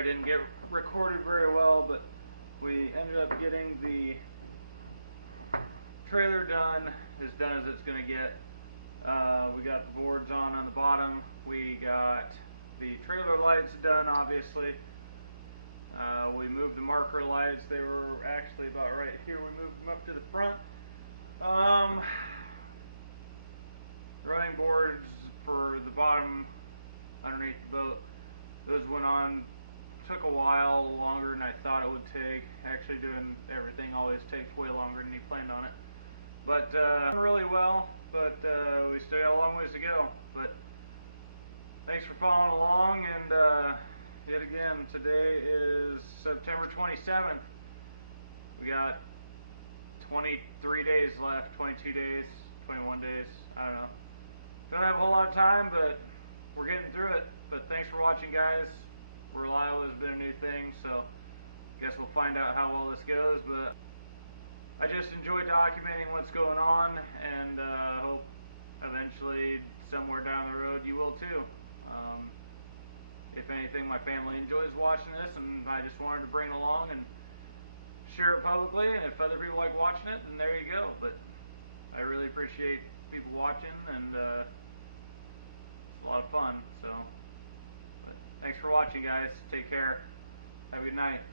sorry I didn't get recorded very well, but we ended up getting the trailer done as it's going to get. We got the boards on the bottom. We got the trailer lights done, obviously. We moved the marker lights. They were actually about right here. We moved them up to the front. Running boards for the bottom underneath the boat, those went on. Took a while longer than I thought it would take. Actually, doing everything always takes way longer than you planned on it. But really well, but we still got a long ways to go. But thanks for following along, and yet again, today is September 27th. We got 23 days left, 22 days, 21 days, I don't know. Don't have a whole lot of time, but we're getting through it. But thanks for watching, guys. Reliable has been a new thing, so I guess we'll find out how well this goes. But I just enjoy documenting what's going on, and hope eventually somewhere down the road you will too. If anything, my family enjoys watching this, and I just wanted to bring along and share it publicly, and if other people like watching it, then there you go. But I really appreciate people watching, and it's a lot of fun. So, but thanks for watching, guys. Take care. Have a good night.